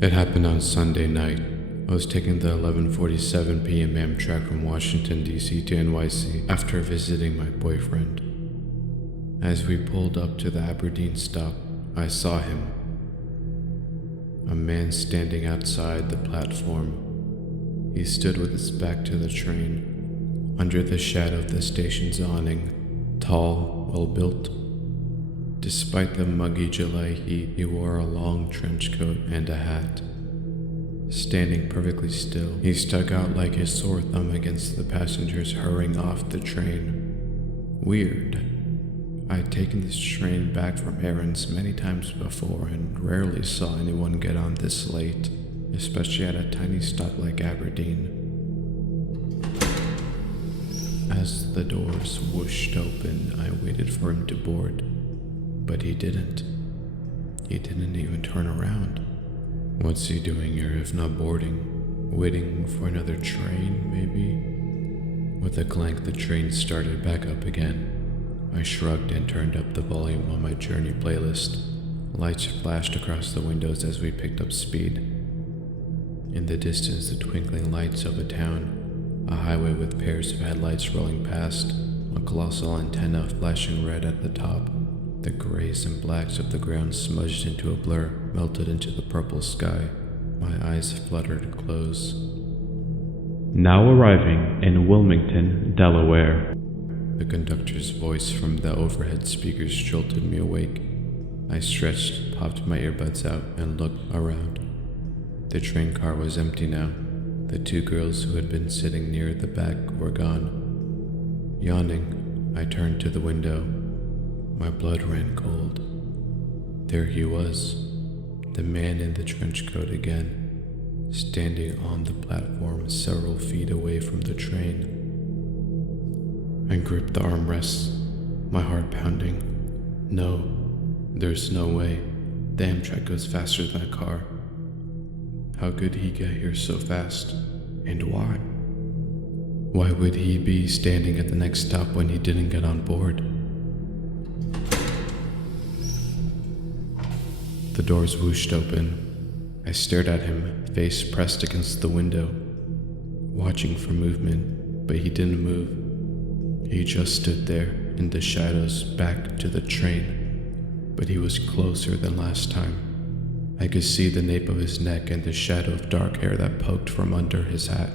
It happened on Sunday night. I was taking the 11:47 p.m. Amtrak from Washington, D.C. to NYC after visiting my boyfriend. As we pulled up to the Aberdeen stop, I saw him. A man standing outside the platform. He stood with his back to the train, under the shadow of the station's awning, tall, well-built. Despite the muggy July heat, he wore a long trench coat and a hat. Standing perfectly still, he stuck out like a sore thumb against the passengers hurrying off the train. Weird. I'd taken this train back from errands many times before and rarely saw anyone get on this late, especially at a tiny stop like Aberdeen. As the doors whooshed open, I waited for him to board, but he didn't. He didn't even turn around. What's he doing here if not boarding? Waiting for another train, maybe? With a clank, the train started back up again. I shrugged and turned up the volume on my Journey playlist. Lights flashed across the windows as we picked up speed. In the distance, the twinkling lights of a town, a highway with pairs of headlights rolling past, a colossal antenna flashing red at the top. The grays and blacks of the ground smudged into a blur, melted into the purple sky. My eyes fluttered close. Now arriving in Wilmington, Delaware. The conductor's voice from the overhead speakers jolted me awake. I stretched, popped my earbuds out, and looked around. The train car was empty now. The two girls who had been sitting near the back were gone. Yawning, I turned to the window. My blood ran cold. There he was, the man in the trench coat again, standing on the platform several feet away from the train. I gripped the armrests, my heart pounding. No, there's no way. The Amtrak goes faster than a car. How could he get here so fast? And why? Why would he be standing at the next stop when he didn't get on board? The doors whooshed open. I stared at him, face pressed against the window, watching for movement, but he didn't move. He just stood there in the shadows back to the train, but he was closer than last time. I could see the nape of his neck and the shadow of dark hair that poked from under his hat,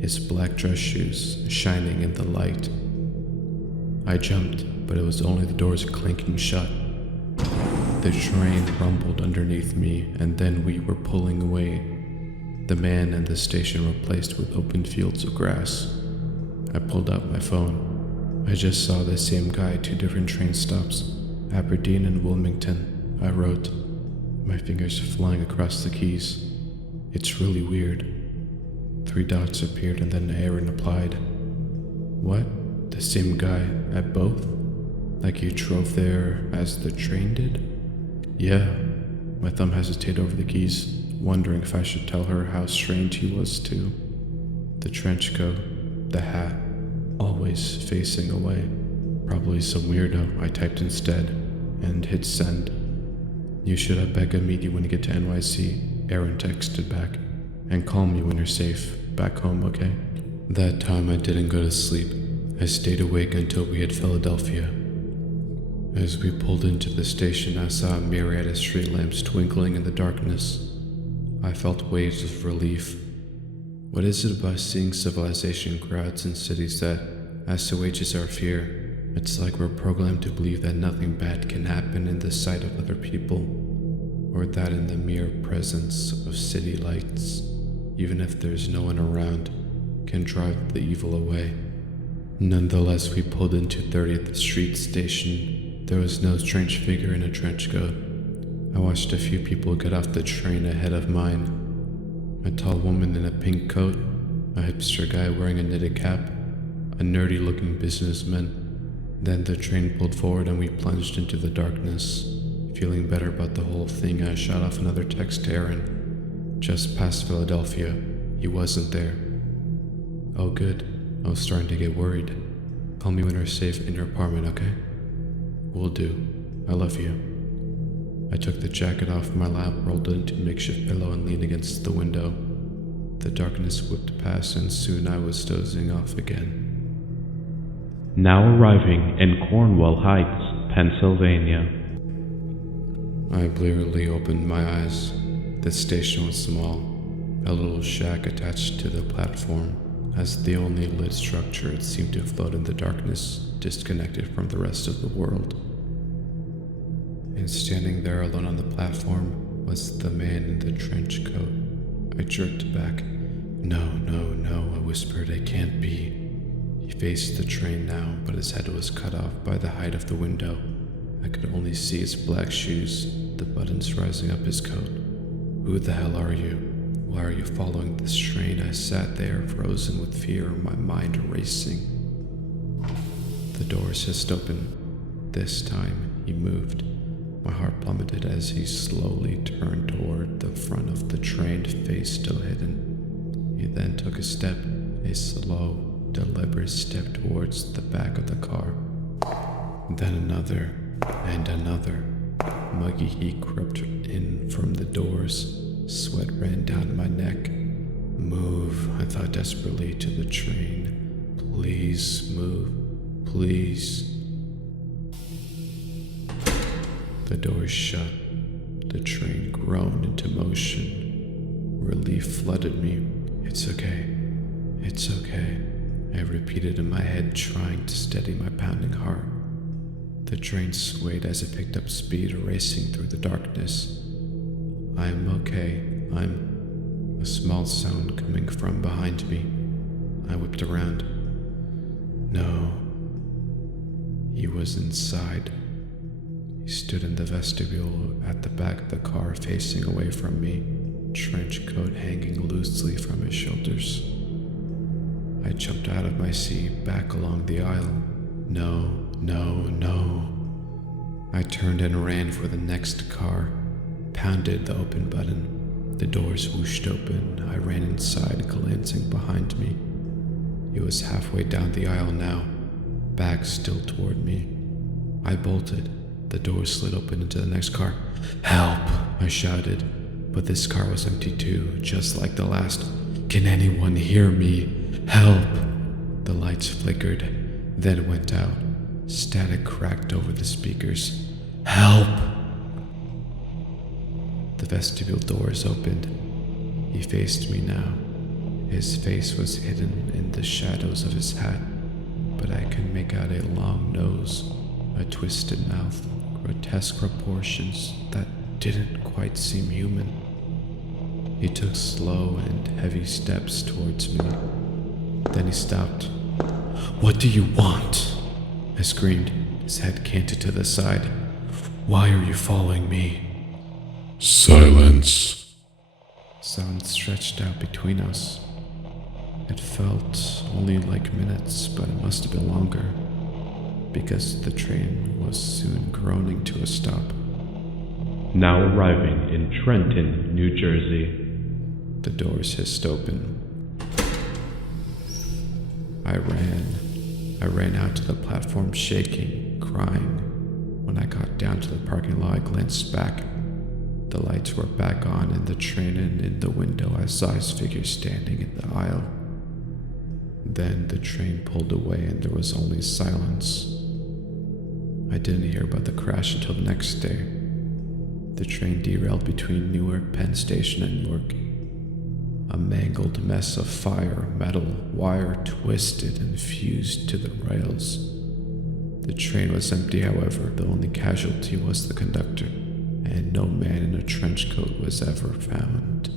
his black dress shoes shining in the light. I jumped, but it was only the doors clinking shut. The train rumbled underneath me, and then we were pulling away, the man and the station replaced with open fields of grass. I pulled out my phone. I just saw the same guy at two different train stops, Aberdeen and Wilmington, I wrote, my fingers flying across the keys. It's really weird. 3 dots appeared and then Aaron applied. What? The same guy at both? Like you drove there as the train did? Yeah. My thumb hesitated over the keys, wondering if I should tell her how strange he was too. The trench coat, the hat, always facing away. Probably some weirdo, I typed instead, and hit send. You should have Becca meet you when you get to NYC, Aaron texted back. And call me when you're safe, back home, okay? That time I didn't go to sleep. I stayed awake until we hit Philadelphia. As we pulled into the station, I saw a myriad of street lamps twinkling in the darkness. I felt waves of relief. What is it about seeing civilization crowds in cities that, assuages our fear? It's like we're programmed to believe that nothing bad can happen in the sight of other people, or that in the mere presence of city lights, even if there's no one around, can drive the evil away. Nonetheless, we pulled into 30th Street Station. There was no strange figure in a trench coat. I watched a few people get off the train ahead of mine. A tall woman in a pink coat, a hipster guy wearing a knitted cap, a nerdy-looking businessman. Then the train pulled forward and we plunged into the darkness. Feeling better about the whole thing, I shot off another text to Aaron. Just past Philadelphia. He wasn't there. Oh good. I was starting to get worried. Call me when you're safe in your apartment, okay? Will do. I love you. I took the jacket off my lap, rolled it into a makeshift pillow, and leaned against the window. The darkness whipped past, and soon I was dozing off again. Now arriving in Cornwall Heights, Pennsylvania. I blearily opened my eyes. The station was small, a little shack attached to the platform. As the only lit structure, it seemed to float in the darkness, disconnected from the rest of the world. And standing there alone on the platform was the man in the trench coat. I jerked back. No, I whispered, it can't be. He faced the train now, but his head was cut off by the height of the window. I could only see his black shoes, the buttons rising up his coat. Who the hell are you? Why are you following this train? I sat there, frozen with fear, my mind racing. The doors hissed open. This time, he moved. My heart plummeted as he slowly turned toward the front of the train, face still hidden. He then took a step, a slow, deliberate step towards the back of the car. Then another, and another. Muggy heat crept in from the doors. Sweat ran down my neck. Move, I thought desperately to the train. Please move, please. The doors shut. The train groaned into motion. Relief flooded me. It's okay. It's okay. I repeated in my head, trying to steady my pounding heart. The train swayed as it picked up speed, racing through the darkness. I'm okay. A small sound coming from behind me. I whipped around. No. He was inside. He stood in the vestibule at the back of the car, facing away from me, trench coat hanging loosely from his shoulders. I jumped out of my seat, back along the aisle. No. I turned and ran for the next car, pounded the open button. The doors whooshed open. I ran inside, glancing behind me. He was halfway down the aisle now, back still toward me. I bolted. The door slid open into the next car. Help! I shouted, but this car was empty too, just like the last. Can anyone hear me? Help! The lights flickered, then went out. Static cracked over the speakers. Help! The vestibule doors opened. He faced me now. His face was hidden in the shadows of his hat, but I could make out a long nose, a twisted mouth, grotesque proportions that didn't quite seem human. He took slow and heavy steps towards me. Then he stopped. What do you want? I screamed, his head canted to the side. Why are you following me? Silence. Sound stretched out between us. It felt only like minutes, but it must have been longer, because the train was soon groaning to a stop. Now arriving in Trenton, New Jersey. The doors hissed open. I ran out to the platform, shaking, crying. When I got down to the parking lot, I glanced back. The lights were back on in the train, and in the window I saw his figure standing in the aisle. Then the train pulled away and there was only silence. I didn't hear about the crash until the next day. The train derailed between Newark Penn Station and Newark. A mangled mess of fire, metal, wire twisted and fused to the rails. The train was empty, however. The only casualty was the conductor, and no man in a trench coat was ever found.